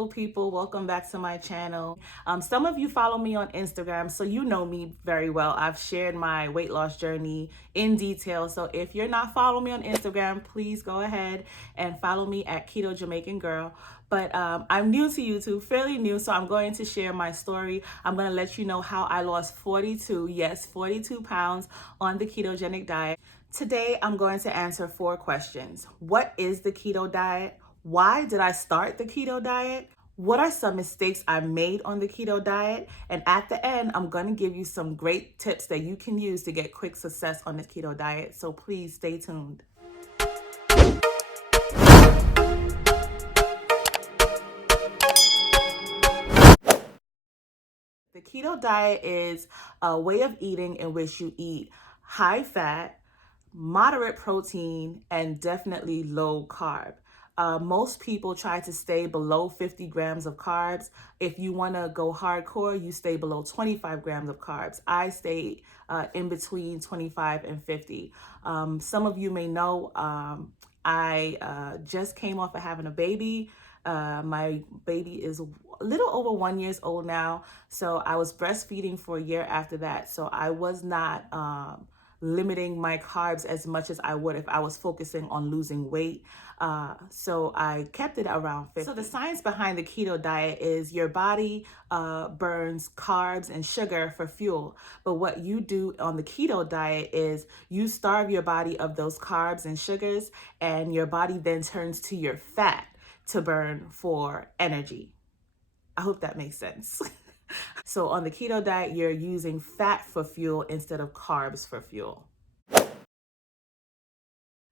beautiful people. Welcome back to my channel. Some of you follow me on Instagram, so you know me very well. I've shared my weight loss journey in detail. So if you're not following me on Instagram, please go ahead and follow me at Keto Jamaican Girl. But I'm new to YouTube, fairly new, so I'm going to share my story. I'm going to let you know how I lost 42 pounds on the ketogenic diet. Today, I'm going to answer 4 questions. What is the keto diet? Why did I start the keto diet? What are some mistakes I made on the keto diet? And at the end, I'm going to give you some great tips that you can use to get quick success on the keto diet. So please stay tuned. The keto diet is a way of eating in which you eat high fat, moderate protein, and definitely low carb. Most people try to stay below 50 grams of carbs. If you want to go hardcore, you stay below 25 grams of carbs. I stay in between 25 and 50. Some of you may know I just came off of having a baby. My baby is a little over 1 year old now. So I was breastfeeding for a year after that. So I was not limiting my carbs as much as I would if I was focusing on losing weight. So I kept it around 50. So the science behind the keto diet is your body burns carbs and sugar for fuel. But what you do on the keto diet is you starve your body of those carbs and sugars, and your body then turns to your fat to burn for energy. I hope that makes sense. So on the keto diet, you're using fat for fuel instead of carbs for fuel.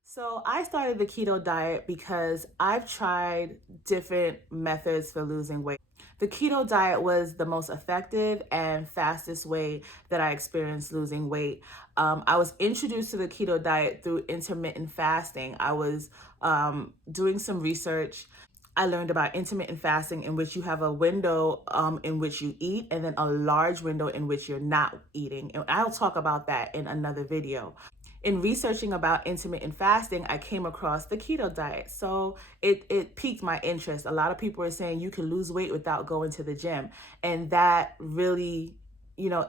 So I started the keto diet because I've tried different methods for losing weight. The keto diet was the most effective and fastest way that I experienced losing weight. I was introduced to the keto diet through intermittent fasting. I was doing some research. I learned about intermittent fasting, in which you have a window in which you eat and then a large window in which you're not eating. And I'll talk about that in another video. In researching about intermittent fasting, I came across the keto diet. So it piqued my interest. A lot of people are saying you can lose weight without going to the gym. And that really,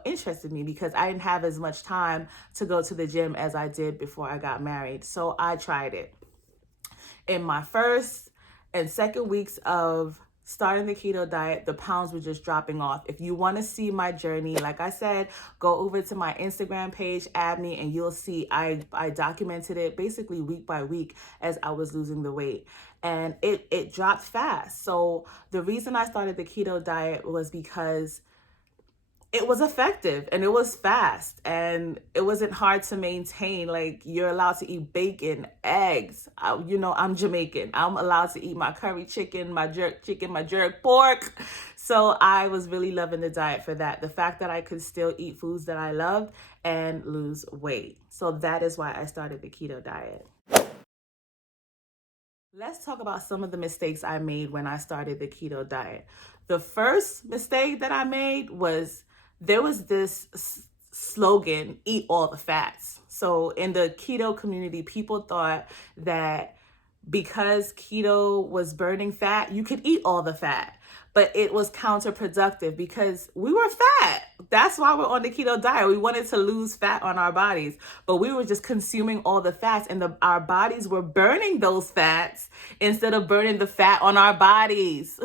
interested me because I didn't have as much time to go to the gym as I did before I got married. So I tried it. In my first and second weeks of starting the keto diet, the pounds were just dropping off. If you want to see my journey, like I said, go over to my Instagram page, add me, and you'll see I documented it basically week by week as I was losing the weight. And it dropped fast. So the reason I started the keto diet was because it was effective and it was fast and it wasn't hard to maintain. Like, you're allowed to eat bacon, eggs. I'm Jamaican. I'm allowed to eat my curry chicken, my jerk pork. So I was really loving the diet for that. The fact that I could still eat foods that I loved and lose weight. So that is why I started the keto diet. Let's talk about some of the mistakes I made when I started the keto diet. The first mistake that I made was there was this slogan, eat all the fats. So in the keto community, people thought that because keto was burning fat, you could eat all the fat. But it was counterproductive because we were fat. That's why we're on the keto diet. We wanted to lose fat on our bodies, but we were just consuming all the fats, and our bodies were burning those fats instead of burning the fat on our bodies.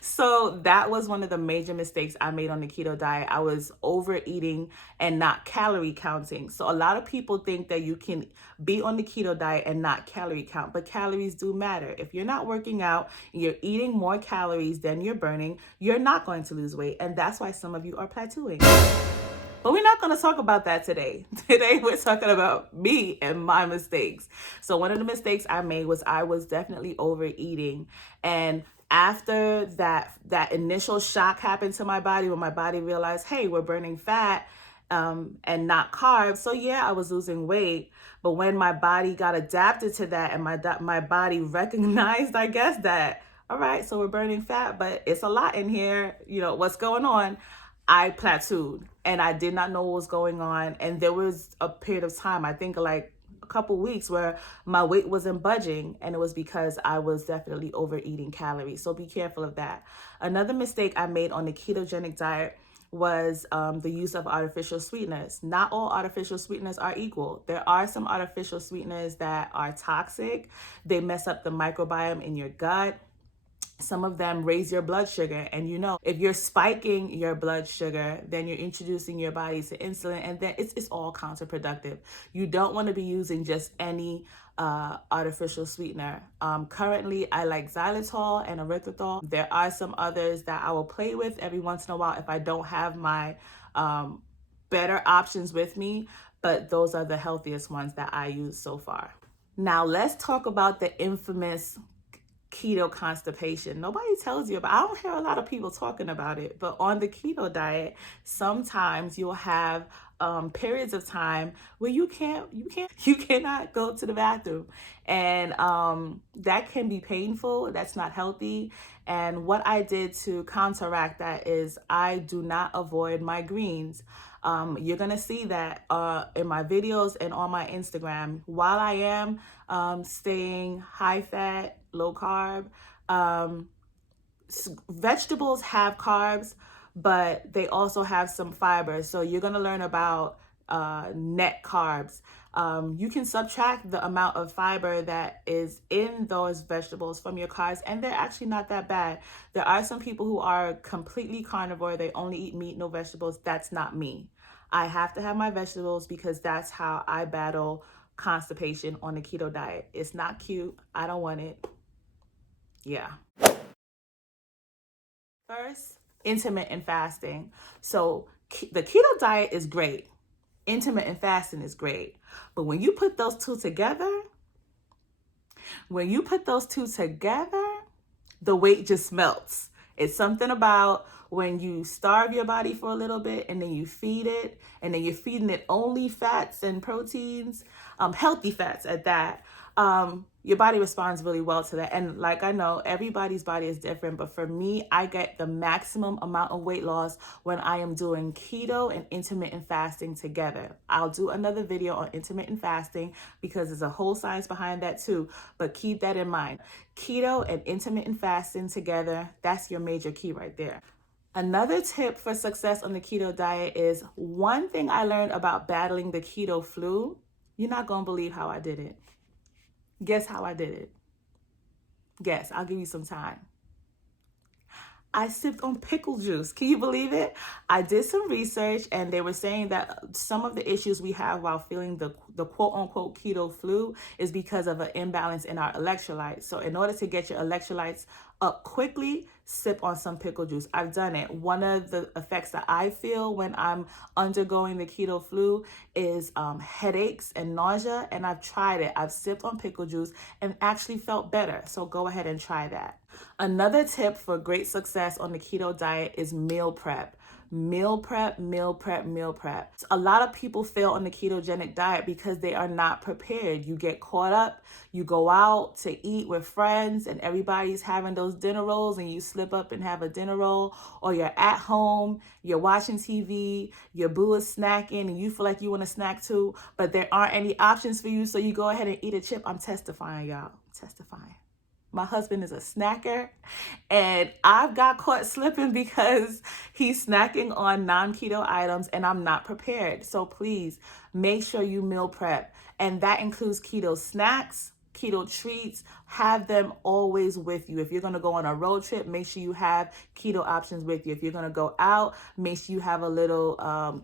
So that was one of the major mistakes I made on the keto diet. I was overeating and not calorie counting. So a lot of people think that you can be on the keto diet and not calorie count, but calories do matter. If you're not working out and you're eating more calories than you're burning, you're not going to lose weight. And that's why some of you are plateauing. But we're not going to talk about that today. Today, we're talking about me and my mistakes. So one of the mistakes I made was I was definitely overeating. And after that initial shock happened to my body, when my body realized, hey, we're burning fat and not carbs. So yeah, I was losing weight. But when my body got adapted to that and my body recognized, I guess, that, all right, so we're burning fat, but it's a lot in here, what's going on? I plateaued and I did not know what was going on. And there was a period of time, I think like a couple weeks where my weight wasn't budging, and it was because I was definitely overeating calories. So be careful of that. Another mistake I made on the ketogenic diet was the use of artificial sweeteners. Not all artificial sweeteners are equal. There are some artificial sweeteners that are toxic. They mess up the microbiome in your gut. Some of them raise your blood sugar. And if you're spiking your blood sugar, then you're introducing your body to insulin, and then it's all counterproductive. You don't want to be using just any artificial sweetener. Currently, I like xylitol and erythritol. There are some others that I will play with every once in a while if I don't have my better options with me, but those are the healthiest ones that I use so far. Now, let's talk about the infamous keto constipation. Nobody tells you about. I don't hear a lot of people talking about it, but on the keto diet, sometimes you'll have periods of time where you cannot go to the bathroom, and that can be painful. That's not healthy. And what I did to counteract that is I do not avoid my greens. You're gonna see that in my videos and on my Instagram. While I am staying high fat, low carb, vegetables have carbs, but they also have some fiber. So you're gonna learn about net carbs. You can subtract the amount of fiber that is in those vegetables from your carbs, and they're actually not that bad. There are some people who are completely carnivore. They only eat meat, no vegetables. That's not me. I have to have my vegetables because that's how I battle constipation on the keto diet. It's not cute. I don't want it. Yeah. First, intermittent fasting. So the keto diet is great. Intermittent fasting is great. But when you put those two together, the weight just melts. It's something about when you starve your body for a little bit and then you feed it, and then you're feeding it only fats and proteins, healthy fats at that. Your body responds really well to that. And like, I know everybody's body is different, but for me, I get the maximum amount of weight loss when I am doing keto and intermittent fasting together. I'll do another video on intermittent fasting because there's a whole science behind that too, but keep that in mind. Keto and intermittent fasting together, that's your major key right there. Another tip for success on the keto diet is one thing I learned about battling the keto flu. You're not going to believe how I did it. Guess how I did it? Guess. I'll give you some time. I sipped on pickle juice. Can you believe it? I did some research, and they were saying that some of the issues we have while feeling the quote unquote keto flu is because of an imbalance in our electrolytes. So in order to get your electrolytes up quickly, sip on some pickle juice. I've done it. One of the effects that I feel when I'm undergoing the keto flu is headaches and nausea, and I've tried it. I've sipped on pickle juice and actually felt better. So go ahead and try that. Another tip for great success on the keto diet is meal prep. Meal prep. A lot of people fail on the ketogenic diet because they are not prepared. You get caught up, you go out to eat with friends and everybody's having those dinner rolls and you slip up and have a dinner roll, or you're at home, you're watching TV, your boo is snacking and you feel like you want to snack too, but there aren't any options for you, so you go ahead and eat a chip. I'm testifying, y'all. Testifying. My husband is a snacker, and I've got caught slipping because he's snacking on non-keto items and I'm not prepared. So please make sure you meal prep. And that includes keto snacks, keto treats. Have them always with you. If you're going to go on a road trip, make sure you have keto options with you. If you're going to go out, make sure you have a little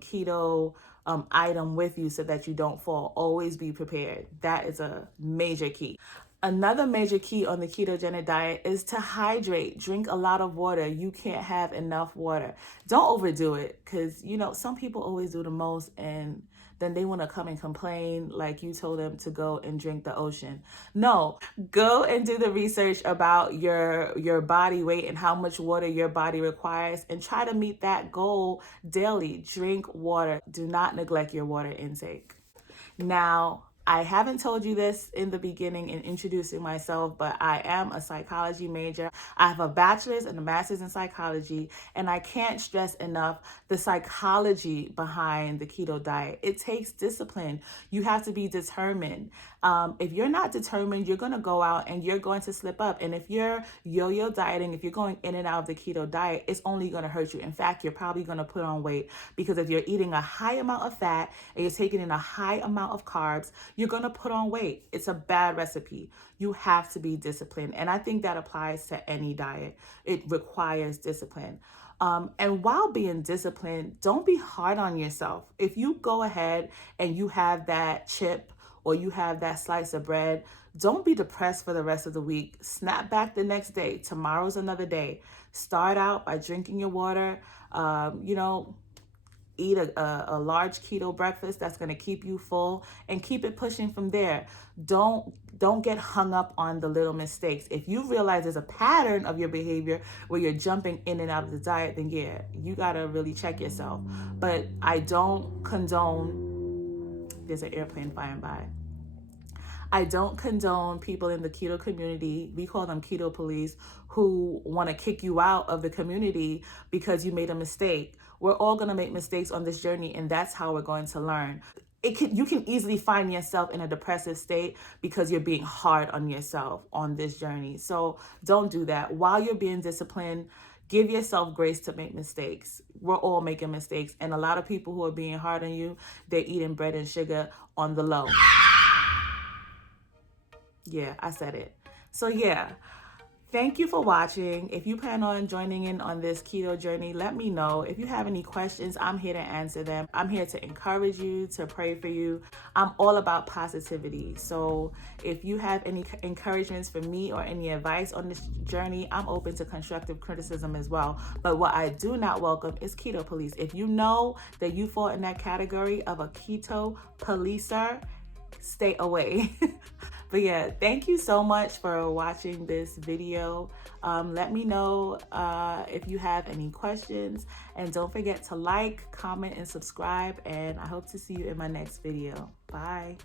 keto item with you so that you don't fall. Always be prepared. That is a major key. Another major key on the ketogenic diet is to hydrate. Drink a lot of water. You can't have enough water. Don't overdo it, because, some people always do the most and then they want to come and complain like you told them to go and drink the ocean. No, go and do the research about your body weight and how much water your body requires and try to meet that goal daily. Drink water. Do not neglect your water intake. Now, I haven't told you this in the beginning in introducing myself, but I am a psychology major. I have a bachelor's and a master's in psychology, and I can't stress enough the psychology behind the keto diet. It takes discipline. You have to be determined. If you're not determined, you're going to go out and you're going to slip up. And if you're yo-yo dieting, if you're going in and out of the keto diet, it's only going to hurt you. In fact, you're probably going to put on weight, because if you're eating a high amount of fat and you're taking in a high amount of carbs, you're going to put on weight. It's a bad recipe. You have to be disciplined. And I think that applies to any diet. It requires discipline. And while being disciplined, don't be hard on yourself. If you go ahead and you have that chip or you have that slice of bread, don't be depressed for the rest of the week. Snap back the next day. Tomorrow's another day. Start out by drinking your water. Eat a large keto breakfast that's going to keep you full, and keep it pushing from there. Don't get hung up on the little mistakes. If you realize there's a pattern of your behavior where you're jumping in and out of the diet, then yeah, you got to really check yourself. But I don't condone, there's an airplane flying by. I don't condone people in the keto community, we call them keto police, who want to kick you out of the community because you made a mistake. We're all going to make mistakes on this journey, and that's how we're going to learn. You can easily find yourself in a depressive state because you're being hard on yourself on this journey. So don't do that. While you're being disciplined, give yourself grace to make mistakes. We're all making mistakes. And a lot of people who are being hard on you, they're eating bread and sugar on the low. Yeah, I said it. So yeah, thank you for watching. If you plan on joining in on this keto journey, let me know. If you have any questions, I'm here to answer them. I'm here to encourage you, to pray for you. I'm all about positivity. So if you have any encouragements for me or any advice on this journey, I'm open to constructive criticism as well. But what I do not welcome is keto police. If you know that you fall in that category of a keto policer, stay away. But yeah, thank you so much for watching this video. Let me know if you have any questions, and don't forget to like, comment, and subscribe, and I hope to see you in my next video. Bye.